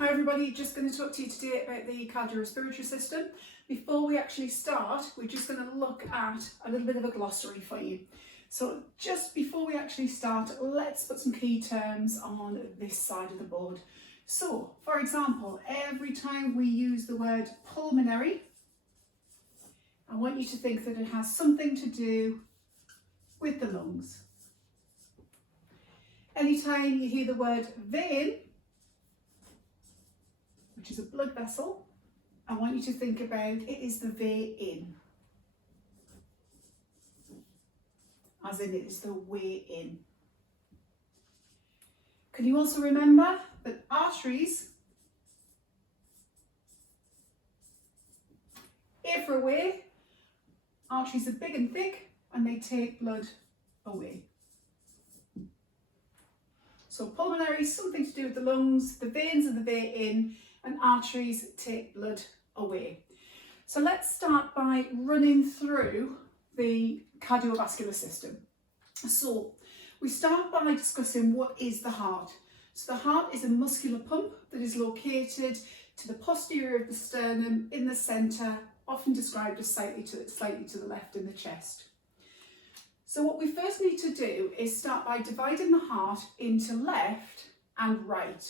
Hi everybody, just going to talk to you today about the cardiorespiratory system. Before we actually start, we're just going to look at a little bit of a glossary for you. So just before we actually start, let's put some key terms on this side of the board. So, for example, every time we use the word pulmonary, I want you to think that it has something to do with the lungs. Anytime you hear the word vein, which is a blood vessel, I want you to think about it is the vein, as in it is the way in. Can you also remember that arteries, here for away, arteries are big and thick and they take blood away. So pulmonary is something to do with the lungs, the veins are the way in, and arteries take blood away. So let's start by running through the cardiovascular system. So we start by discussing what is the heart. So the heart is a muscular pump that is located to the posterior of the sternum in the centre, often described as slightly to the left in the chest. So what we first need to do is start by dividing the heart into left and right.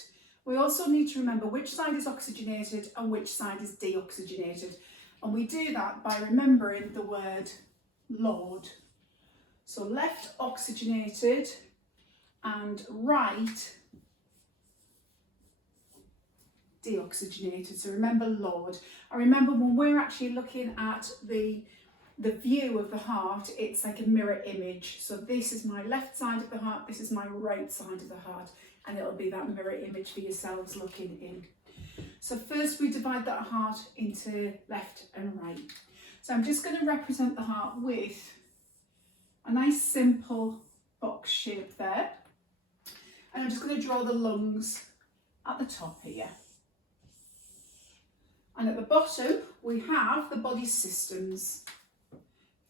We also need to remember which side is oxygenated and which side is deoxygenated. And we do that by remembering the word Lord. So left oxygenated and right deoxygenated. So remember Lord. I remember when we're actually looking at the view of the heart, it's like a mirror image. So this is my left side of the heart, this is my right side of the heart. And it'll be that mirror image for yourselves looking in. So first we divide that heart into left and right. So I'm just going to represent the heart with a nice simple box shape there. And I'm just going to draw the lungs at the top here. And at the bottom we have the body systems.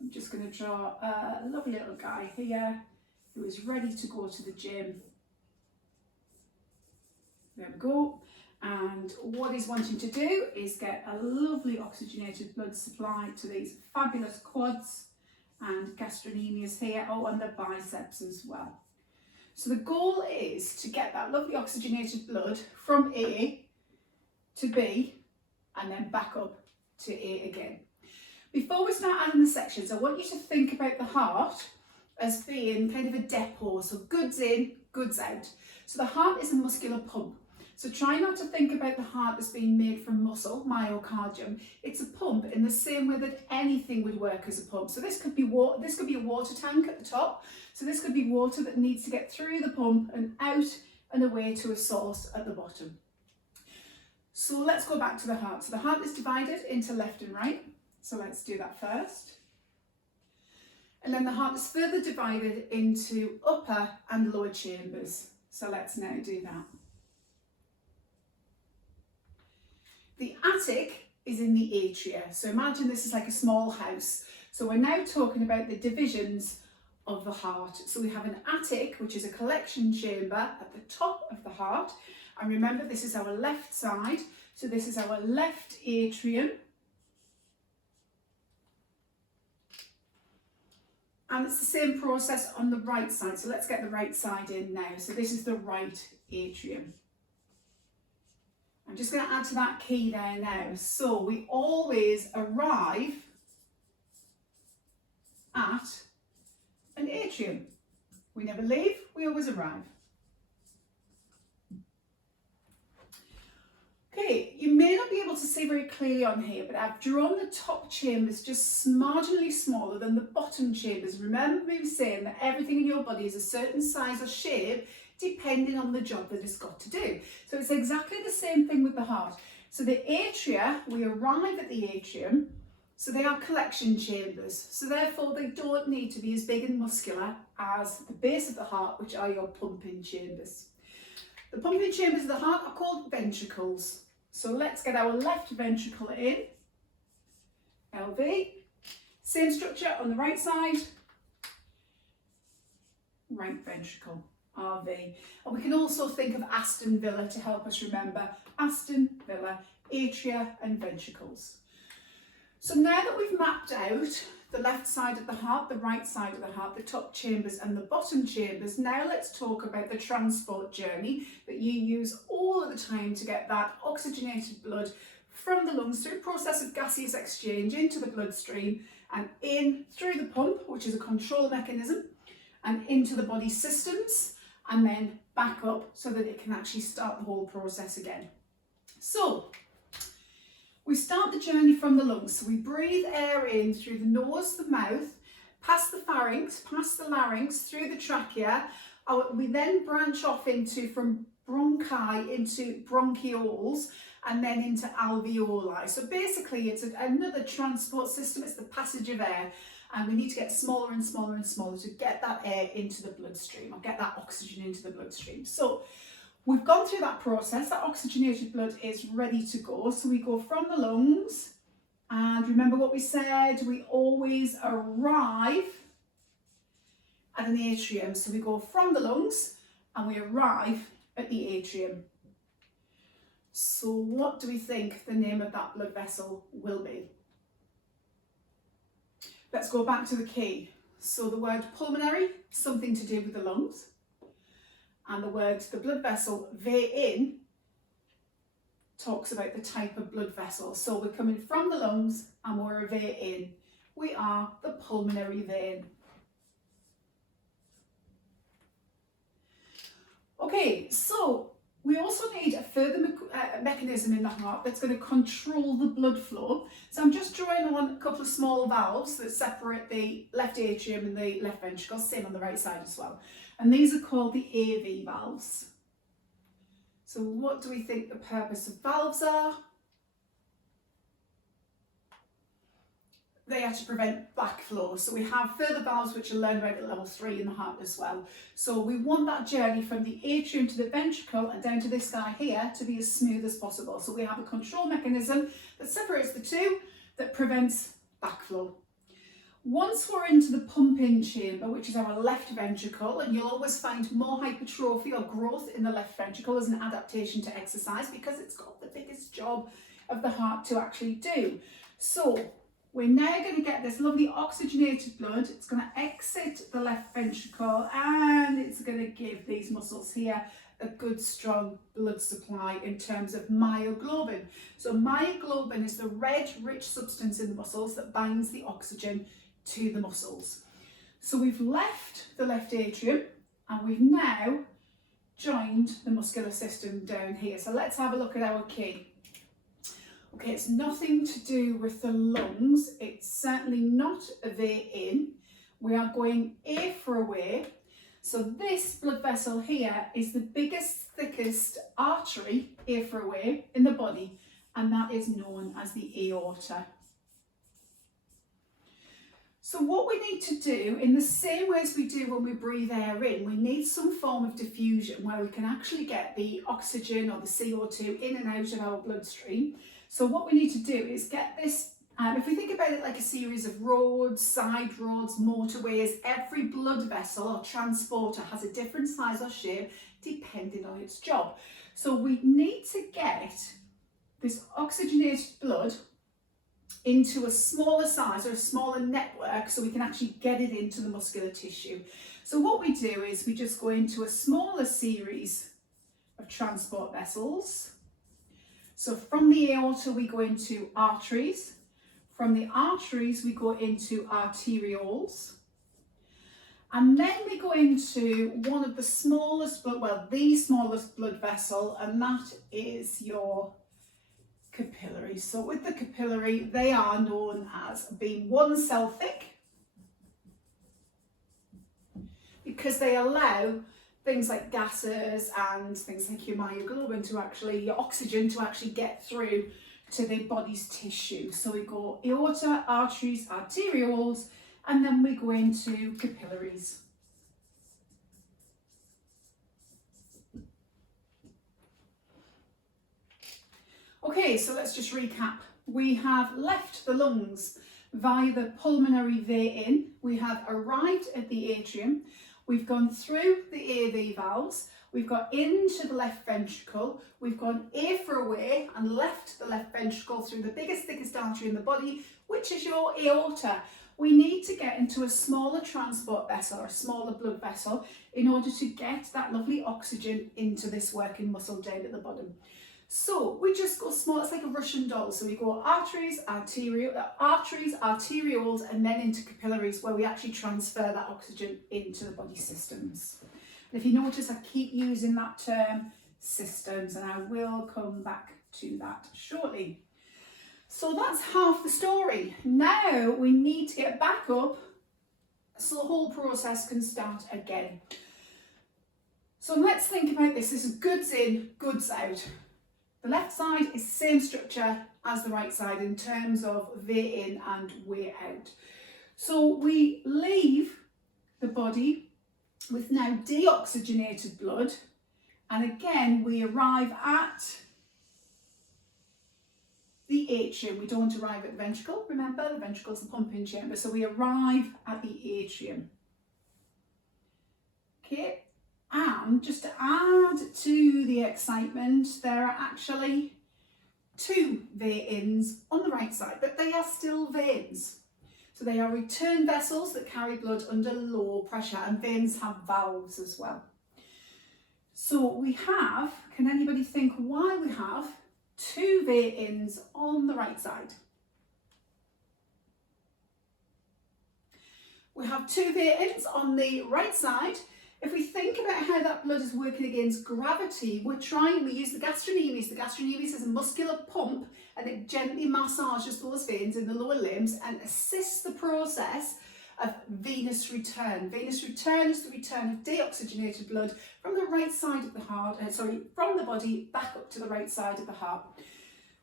I'm just going to draw a lovely little guy here who is ready to go to the gym. There we go. And what he's wanting to do is get a lovely oxygenated blood supply to these fabulous quads and gastrocnemius here, and the biceps as well. So the goal is to get that lovely oxygenated blood from A to B and then back up to A again. Before we start adding the sections, I want you to think about the heart as being kind of a depot, so goods in, goods out. So the heart is a muscular pump. So try not to think about the heart as being made from muscle, myocardium. It's a pump in the same way that anything would work as a pump. So this could be water, this could be a water tank at the top. So this could be water that needs to get through the pump and out and away to a source at the bottom. So let's go back to the heart. So the heart is divided into left and right. So let's do that first. And then the heart is further divided into upper and lower chambers. So let's now do that. The attic is in the atria. So imagine this is like a small house. So we're now talking about the divisions of the heart. So we have an attic, which is a collection chamber at the top of the heart. And remember, this is our left side. So this is our left atrium. And it's the same process on the right side. So let's get the right side in now. So this is the right atrium. I'm just going to add to that key there now. So we always arrive at an atrium. We never leave, we always arrive. Okay, you may not be able to see very clearly on here, but I've drawn the top chambers just marginally smaller than the bottom chambers. Remember me saying that everything in your body is a certain size or shape depending on the job that it's got to do. So it's exactly the same thing with the heart. So the atria, we arrive at the atrium, so they are collection chambers. So therefore they don't need to be as big and muscular as the base of the heart, which are your pumping chambers. The pumping chambers of the heart are called ventricles. So let's get our left ventricle in, LV. Same structure on the right side, right ventricle. RV. And we can also think of Aston Villa to help us remember Aston Villa, atria and ventricles. So now that we've mapped out the left side of the heart, the right side of the heart, the top chambers and the bottom chambers, now let's talk about the transport journey that you use all of the time to get that oxygenated blood from the lungs through a process of gaseous exchange into the bloodstream and in through the pump, which is a control mechanism, and into the body systems, and then back up so that it can actually start the whole process again. So we start the journey from the lungs. So we breathe air in through the nose, the mouth, past the pharynx, past the larynx, through the trachea. We then branch off from bronchi into bronchioles and then into alveoli. So basically it's another transport system. It's the passage of air, and we need to get smaller and smaller and smaller to get that air into the bloodstream, or get that oxygen into the bloodstream. So we've gone through that process. That oxygenated blood is ready to go. So we go from the lungs, and remember what we said, we always arrive at an atrium. So we go from the lungs and we arrive at the atrium. So what do we think the name of that blood vessel will be? Let's go back to the key. So the word pulmonary, something to do with the lungs. And the blood vessel vein talks about the type of blood vessel. So we're coming from the lungs and we're a vein. We are the pulmonary vein. Okay, so we also need a further mechanism in the heart that's going to control the blood flow. So I'm just drawing on a couple of small valves that separate the left atrium and the left ventricle, same on the right side as well. And these are called the AV valves. So what do we think the purpose of valves are? They are to prevent backflow. So we have further valves which are learned about at level 3 in the heart as well. So we want that journey from the atrium to the ventricle and down to this guy here to be as smooth as possible. So we have a control mechanism that separates the two, that prevents backflow. Once we're into the pumping chamber, which is our left ventricle, and you'll always find more hypertrophy or growth in the left ventricle as an adaptation to exercise, because it's got the biggest job of the heart to actually do. So we're now going to get this lovely oxygenated blood. It's going to exit the left ventricle and it's going to give these muscles here a good strong blood supply in terms of myoglobin. So myoglobin is the red rich substance in the muscles that binds the oxygen to the muscles. So we've left the left atrium and we've now joined the muscular system down here. So let's have a look at our key. Okay, it's nothing to do with the lungs. It's certainly not a vein. We are going A for away. So this blood vessel here is the biggest, thickest artery, A for away, in the body, and that is known as the aorta. So what we need to do, in the same way as we do when we breathe air in, we need some form of diffusion where we can actually get the oxygen or the CO2 in and out of our bloodstream. So what we need to do is get this, if we think about it like a series of roads, side roads, motorways, every blood vessel or transporter has a different size or shape depending on its job. So we need to get this oxygenated blood into a smaller size or a smaller network so we can actually get it into the muscular tissue. So what we do is we just go into a smaller series of transport vessels. So from the aorta we go into arteries, from the arteries we go into arterioles, and then we go into one of the smallest, the smallest blood vessel, and that is your capillary. So with the capillary, they are known as being 1 cell thick because they allow things like gases and things like your myoglobin your oxygen to actually get through to the body's tissue. So we go aorta, arteries, arterioles, and then we go into capillaries. Okay, so let's just recap. We have left the lungs via the pulmonary vein. We have arrived at the atrium. We've gone through the AV valves, we've got into the left ventricle, we've gone AFib away and left the left ventricle through the biggest, thickest artery in the body, which is your aorta. We need to get into a smaller transport vessel or a smaller blood vessel in order to get that lovely oxygen into this working muscle down at the bottom. So we just go small, it's like a Russian doll. So we go arteries, arterioles, and then into capillaries where we actually transfer that oxygen into the body systems. And if you notice, I keep using that term systems, and I will come back to that shortly. So that's half the story. Now we need to get back up so the whole process can start again. So let's think about this. This is goods in, goods out. The left side is the same structure as the right side in terms of way in and way out. So we leave the body with now deoxygenated blood, and again we arrive at the atrium. We don't arrive at the ventricle, remember the ventricle is the pumping chamber, so we arrive at the atrium. Okay. And just to add to the excitement, there are actually two veins on the right side, but they are still veins. So they are return vessels that carry blood under low pressure, and veins have valves as well. So we have, can anybody think why we have two veins on the right side? We have two veins on the right side. If we think about how that blood is working against gravity, we use the gastrocnemius. The gastrocnemius is a muscular pump, and it gently massages those veins in the lower limbs and assists the process of venous return. Venous return is the return of deoxygenated blood from the right side of the heart, from the body back up to the right side of the heart.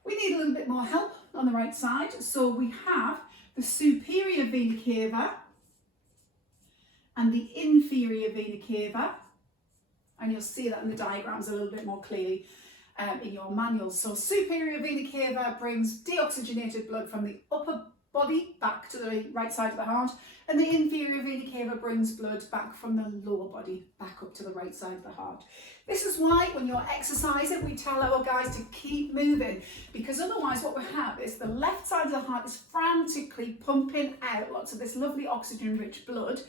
We need a little bit more help on the right side, so we have the superior vena cava and the inferior vena cava, and you'll see that in the diagrams a little bit more clearly in your manuals. So superior vena cava brings deoxygenated blood from the upper body back to the right side of the heart, and the inferior vena cava brings blood back from the lower body back up to the right side of the heart. This is why when you're exercising, we tell our guys to keep moving, because otherwise what we have is the left side of the heart is frantically pumping out lots of this lovely oxygen-rich blood,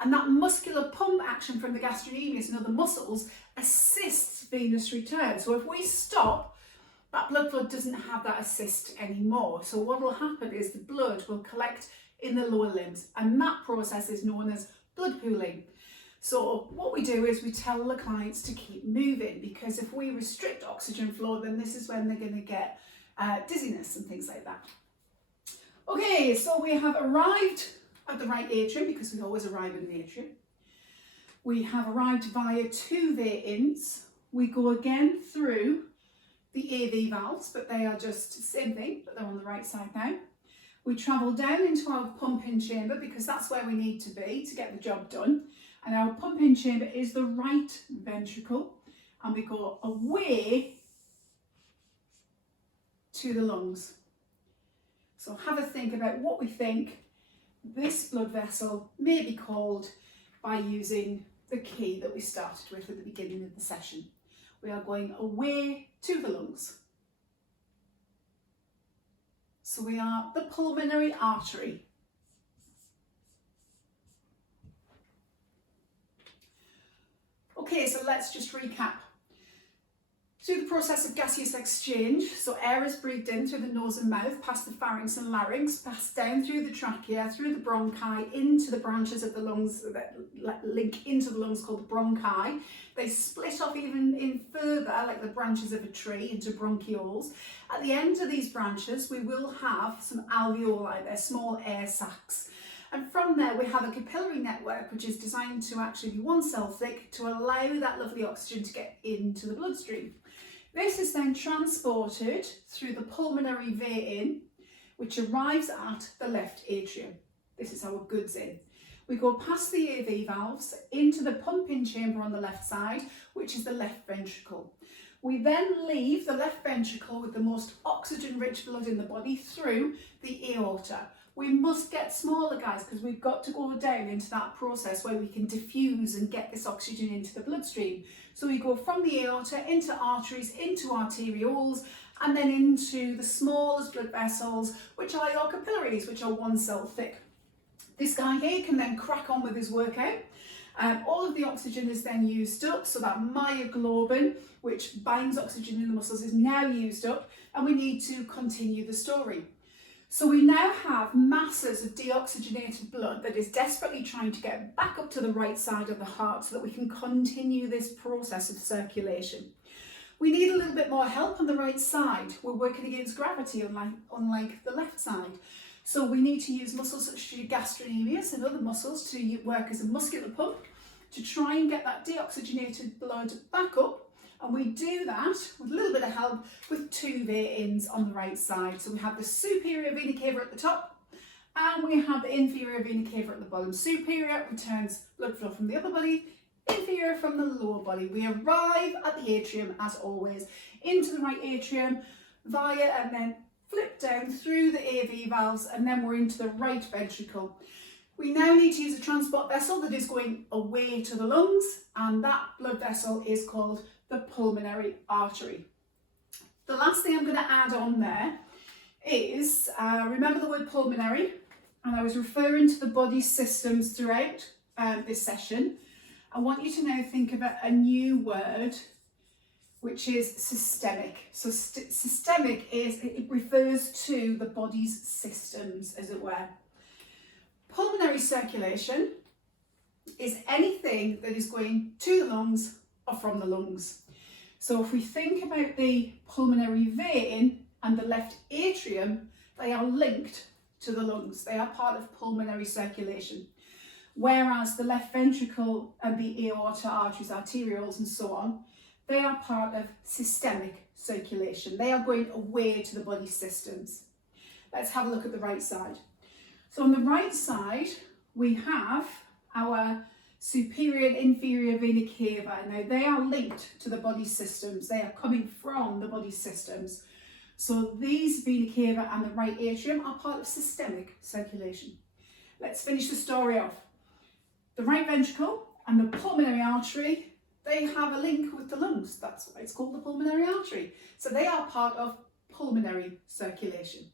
and that muscular pump action from the gastrocnemius and other muscles assists venous return. So if we stop, that blood flow doesn't have that assist anymore. So what will happen is the blood will collect in the lower limbs, and that process is known as blood pooling. So what we do is we tell the clients to keep moving, because if we restrict oxygen flow, then this is when they're going to get dizziness and things like that. Okay, so we have arrived at the right atrium, because we always arrive in the atrium. We have arrived via two veins. We go again through the AV valves, but they are just the same thing, but they're on the right side now. We travel down into our pumping chamber, because that's where we need to be to get the job done. And our pumping chamber is the right ventricle, and we go away to the lungs. So have a think about what we think this blood vessel may be called by using the key that we started with at the beginning of the session. We are going away to the lungs. So we are the pulmonary artery. Okay, so let's just recap. Through the process of gaseous exchange, so air is breathed in through the nose and mouth, past the pharynx and larynx, passed down through the trachea, through the bronchi, into the branches of the lungs that link into the lungs called the bronchi. They split off even in further, like the branches of a tree, into bronchioles. At the end of these branches, we will have some alveoli, they're small air sacs. And from there, we have a capillary network, which is designed to actually be 1 cell thick to allow that lovely oxygen to get into the bloodstream. This is then transported through the pulmonary vein, which arrives at the left atrium. This is our goods in. We go past the AV valves into the pumping chamber on the left side, which is the left ventricle. We then leave the left ventricle with the most oxygen-rich blood in the body through the aorta. We must get smaller, guys, because we've got to go down into that process where we can diffuse and get this oxygen into the bloodstream. So we go from the aorta into arteries, into arterioles, and then into the smallest blood vessels, which are your capillaries, which are 1 cell thick. This guy here can then crack on with his workout. All of the oxygen is then used up, so that myoglobin, which binds oxygen in the muscles, is now used up, and we need to continue the story. So we now have masses of deoxygenated blood that is desperately trying to get back up to the right side of the heart so that we can continue this process of circulation. We need a little bit more help on the right side. We're working against gravity, unlike the left side. So we need to use muscles such as gastrocnemius and other muscles to work as a muscular pump to try and get that deoxygenated blood back up. And we do that with a little bit of help with 2 veins on the right side. So we have the superior vena cava at the top and we have the inferior vena cava at the bottom. Superior returns blood flow from the upper body, inferior from the lower body. We arrive at the atrium, as always, into the right atrium via and then flip down through the AV valves, and then we're into the right ventricle. We now need to use a transport vessel that is going away to the lungs, and that blood vessel is called the pulmonary artery. The last thing I'm going to add on there is, remember the word pulmonary, and I was referring to the body systems throughout this session. I want you to now think about a new word, which is systemic. So systemic it refers to the body's systems, as it were. Pulmonary circulation is anything that is going to the lungs or from the lungs. So if we think about the pulmonary vein and the left atrium, they are linked to the lungs. They are part of pulmonary circulation. Whereas the left ventricle and the aorta, arteries, arterioles and so on, they are part of systemic circulation. They are going away to the body systems. Let's have a look at the right side. So on the right side, we have our superior and inferior vena cava. Now they are linked to the body systems. They are coming from the body systems. So these vena cava and the right atrium are part of systemic circulation. Let's finish the story off. The right ventricle and the pulmonary artery, they have a link with the lungs. That's why it's called the pulmonary artery. So they are part of pulmonary circulation.